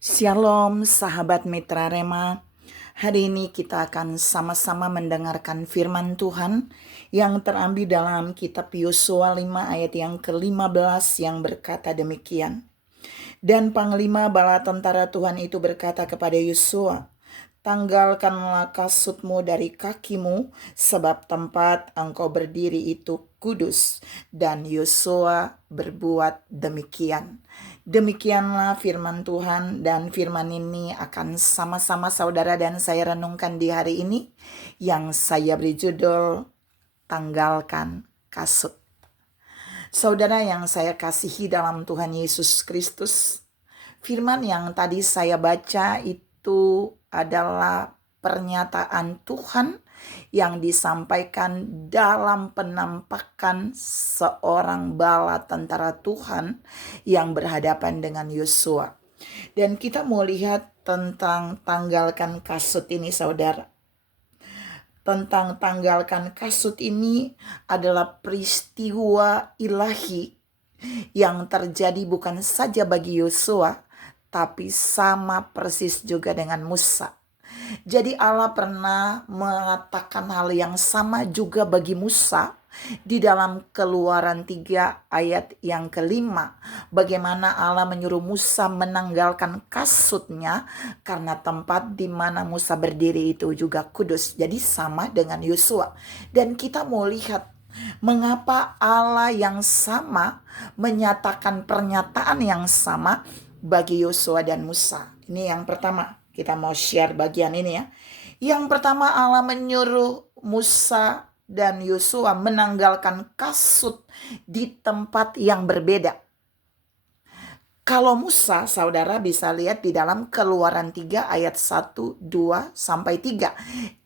Shalom sahabat Mitra Rema. Hari ini kita akan sama-sama mendengarkan firman Tuhan yang terambil dalam kitab Yosua 5 ayat yang ke-15 yang berkata demikian. Dan Panglima bala tentara Tuhan itu berkata kepada Yosua, "Tanggalkanlah kasutmu dari kakimu, sebab tempat engkau berdiri itu kudus." Dan Yosua berbuat demikian. Demikianlah firman Tuhan, dan firman ini akan sama-sama saudara dan saya renungkan di hari ini, yang saya beri judul "Tanggalkan Kasut". Saudara yang saya kasihi dalam Tuhan Yesus Kristus, firman yang tadi saya baca itu adalah pernyataan Tuhan yang disampaikan dalam penampakan seorang bala tentara Tuhan yang berhadapan dengan Yosua. Dan kita mau lihat tentang tanggalkan kasut ini, saudara. Tentang tanggalkan kasut ini adalah peristiwa ilahi yang terjadi bukan saja bagi Yosua, tapi sama persis juga dengan Musa. Jadi Allah pernah mengatakan hal yang sama juga bagi Musa di dalam Keluaran 3 ayat yang ke-5. Bagaimana Allah menyuruh Musa menanggalkan kasutnya karena tempat di mana Musa berdiri itu juga kudus. Jadi sama dengan Yosua. Dan kita mau lihat mengapa Allah yang sama menyatakan pernyataan yang sama bagi Yosua dan Musa. Ini yang pertama. Kita mau share bagian ini ya. Yang pertama, Allah menyuruh Musa dan Yosua menanggalkan kasut di tempat yang berbeda. Kalau Musa, saudara bisa lihat di dalam Keluaran 3 ayat 1, 2, sampai 3.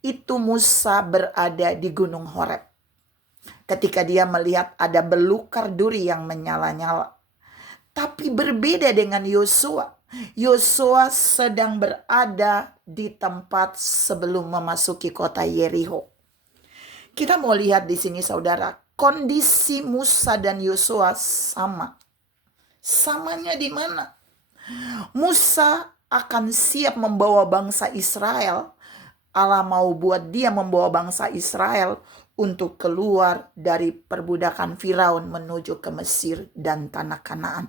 Itu Musa berada di Gunung Horeb. Ketika dia melihat ada belukar duri yang menyala-nyala. Tapi berbeda dengan Yosua. Yosua sedang berada di tempat sebelum memasuki kota Yerikho. Kita mau lihat di sini, saudara, kondisi Musa dan Yosua sama. Samanya di mana? Musa akan siap membawa bangsa Israel. Allah mau buat dia membawa bangsa Israel untuk keluar dari perbudakan Firaun menuju ke Mesir dan tanah Kanaan.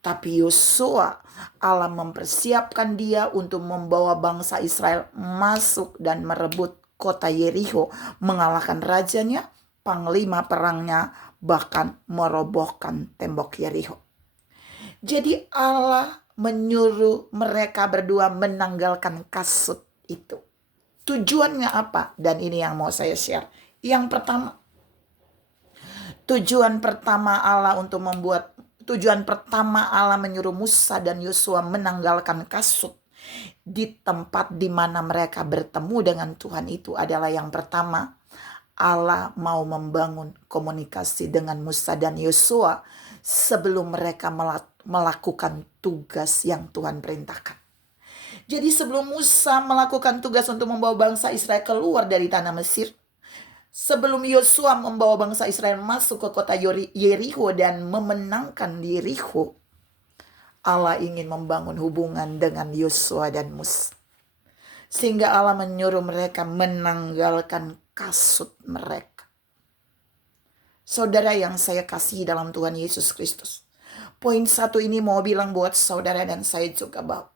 Tapi Yosua, Allah mempersiapkan dia untuk membawa bangsa Israel masuk dan merebut kota Yerikho, mengalahkan rajanya, panglima perangnya, bahkan merobohkan tembok Yerikho. Jadi Allah menyuruh mereka berdua menanggalkan kasut itu. Tujuannya apa? Dan ini yang mau saya share. Yang pertama, tujuan pertama Allah menyuruh Musa dan Yosua menanggalkan kasut di tempat di mana mereka bertemu dengan Tuhan itu adalah yang pertama, Allah mau membangun komunikasi dengan Musa dan Yosua sebelum mereka melakukan tugas yang Tuhan perintahkan. Jadi sebelum Musa melakukan tugas untuk membawa bangsa Israel keluar dari tanah Mesir, sebelum Yosua membawa bangsa Israel masuk ke kota Yerikho dan memenangkan Yerikho, Allah ingin membangun hubungan dengan Yosua dan Musa. Sehingga Allah menyuruh mereka menanggalkan kasut mereka. Saudara yang saya kasihi dalam Tuhan Yesus Kristus. Poin satu ini mau bilang buat saudara dan saya juga bahwa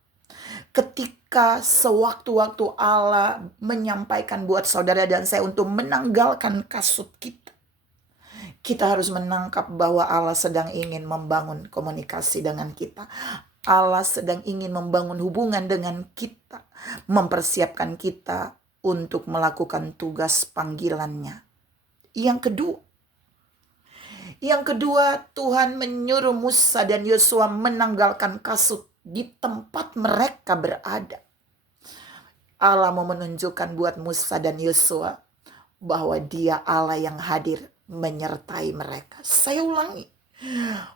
ketika sewaktu-waktu Allah menyampaikan buat saudara dan saya untuk menanggalkan kasut kita, kita harus menangkap bahwa Allah sedang ingin membangun komunikasi dengan kita. Allah sedang ingin membangun hubungan dengan kita, mempersiapkan kita untuk melakukan tugas panggilannya. Yang kedua, Tuhan menyuruh Musa dan Yosua menanggalkan kasut di tempat mereka berada. Allah mau menunjukkan buat Musa dan Yosua bahwa Dia Allah yang hadir menyertai mereka. Saya ulangi,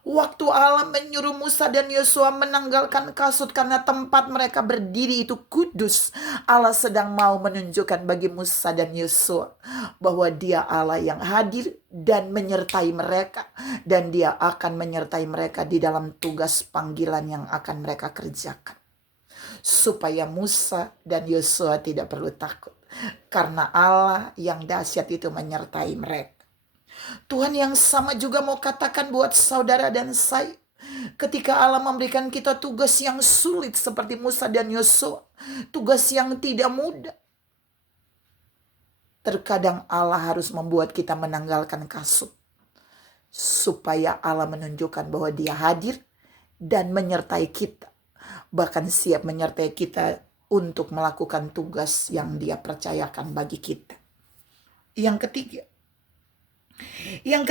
Waktu Allah menyuruh Musa dan Yosua menanggalkan kasut karena tempat mereka berdiri itu kudus, Allah sedang mau menunjukkan bagi Musa dan Yosua bahwa Dia Allah yang hadir dan menyertai mereka, dan Dia akan menyertai mereka di dalam tugas panggilan yang akan mereka kerjakan. Supaya Musa dan Yosua tidak perlu takut, karena Allah yang dahsyat itu menyertai mereka. Tuhan yang sama juga mau katakan buat saudara dan saya. Ketika Allah memberikan kita tugas yang sulit seperti Musa dan Yosua, tugas yang tidak mudah, terkadang Allah harus membuat kita menanggalkan kasut, supaya Allah menunjukkan bahwa Dia hadir dan menyertai kita, bahkan siap menyertai kita untuk melakukan tugas yang Dia percayakan bagi kita. Yang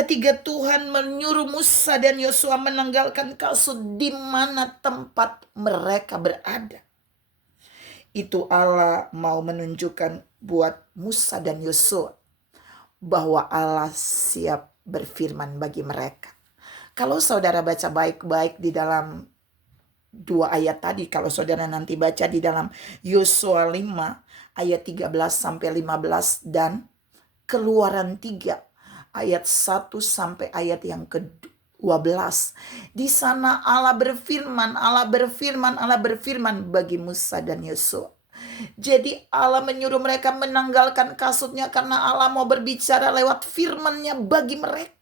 ketiga, Tuhan menyuruh Musa dan Yosua menanggalkan kasut di mana tempat mereka berada. Itu Allah mau menunjukkan buat Musa dan Yosua bahwa Allah siap berfirman bagi mereka. Kalau saudara baca baik-baik di dalam 2 ayat tadi, kalau saudara nanti baca di dalam Yosua 5 ayat 13 sampai 15 dan Keluaran 3 ayat 1 sampai ayat yang ke-12. Di sana Allah berfirman bagi Musa dan Yosua. Jadi Allah menyuruh mereka menanggalkan kasutnya karena Allah mau berbicara lewat firman-Nya bagi mereka.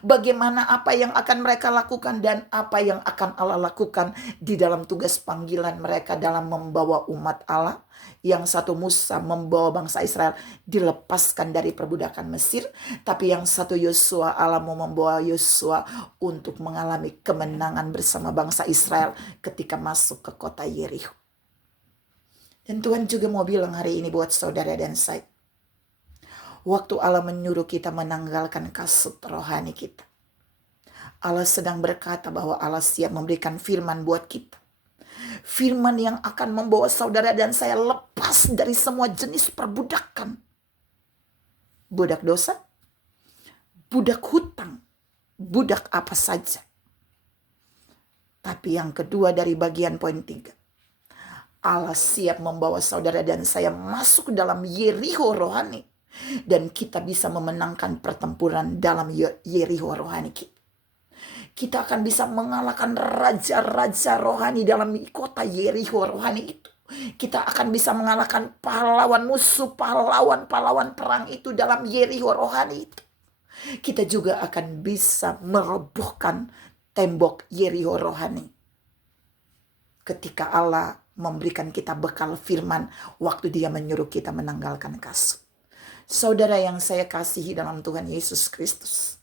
Bagaimana apa yang akan mereka lakukan dan apa yang akan Allah lakukan di dalam tugas panggilan mereka dalam membawa umat Allah. Yang satu Musa membawa bangsa Israel dilepaskan dari perbudakan Mesir, tapi yang satu Yosua, Allah mau membawa Yosua untuk mengalami kemenangan bersama bangsa Israel ketika masuk ke kota Yerikho. Dan Tuhan juga mau bilang hari ini buat saudara dan saya, waktu Allah menyuruh kita menanggalkan kasut rohani kita, Allah sedang berkata bahwa Allah siap memberikan firman buat kita. Firman yang akan membawa saudara dan saya lepas dari semua jenis perbudakan. Budak dosa, budak hutang, budak apa saja. Tapi yang kedua dari bagian poin 3. Allah siap membawa saudara dan saya masuk dalam Yerikho rohani. Dan kita bisa memenangkan pertempuran dalam Yerikho rohani kita. Kita akan bisa mengalahkan raja-raja rohani dalam kota Yerikho rohani itu. Kita akan bisa mengalahkan pahlawan musuh, pahlawan perang itu dalam Yerikho rohani itu. Kita juga akan bisa merobohkan tembok Yerikho rohani. Ketika Allah memberikan kita bekal firman waktu Dia menyuruh kita menanggalkan kasut. Saudara yang saya kasihi dalam Tuhan Yesus Kristus,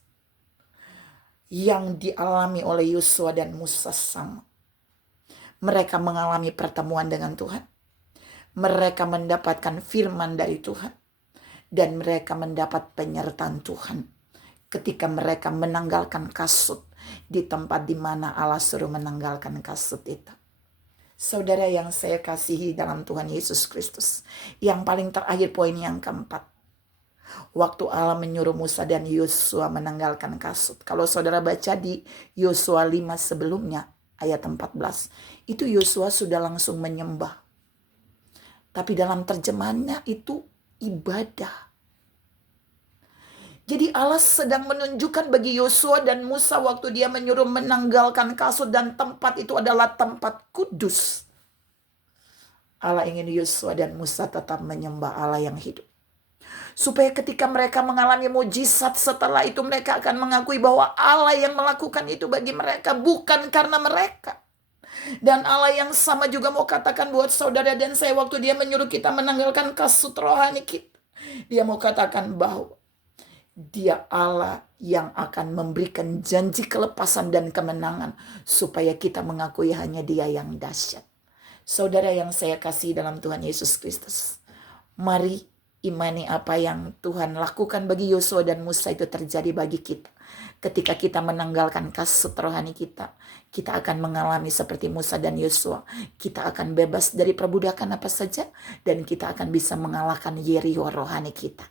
yang dialami oleh Yosua dan Musa sama. Mereka mengalami pertemuan dengan Tuhan. Mereka mendapatkan firman dari Tuhan. Dan mereka mendapat penyertaan Tuhan ketika mereka menanggalkan kasut di tempat di mana Allah suruh menanggalkan kasut itu. Saudara yang saya kasihi dalam Tuhan Yesus Kristus, yang paling terakhir poin yang keempat. Waktu Allah menyuruh Musa dan Yosua menanggalkan kasut. Kalau saudara baca di Yosua 5 sebelumnya ayat 14. Itu Yosua sudah langsung menyembah. Tapi dalam terjemahannya itu ibadah. Jadi Allah sedang menunjukkan bagi Yosua dan Musa waktu Dia menyuruh menanggalkan kasut dan tempat itu adalah tempat kudus. Allah ingin Yosua dan Musa tetap menyembah Allah yang hidup. Supaya ketika mereka mengalami mujizat setelah itu mereka akan mengakui bahwa Allah yang melakukan itu bagi mereka, bukan karena mereka. Dan Allah yang sama juga mau katakan buat saudara dan saya waktu Dia menyuruh kita menanggalkan kasut rohani kita. Dia mau katakan bahwa Dia Allah yang akan memberikan janji kelepasan dan kemenangan supaya kita mengakui hanya Dia yang dahsyat. Saudara yang saya kasih dalam Tuhan Yesus Kristus, mari imani apa yang Tuhan lakukan bagi Yosua dan Musa itu terjadi bagi kita. Ketika kita menanggalkan kasut rohani kita, kita akan mengalami seperti Musa dan Yosua. Kita akan bebas dari perbudakan apa saja, dan kita akan bisa mengalahkan Yerikho rohani kita.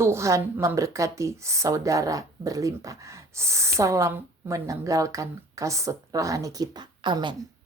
Tuhan memberkati saudara berlimpah. Salam menanggalkan kasut rohani kita. Amin.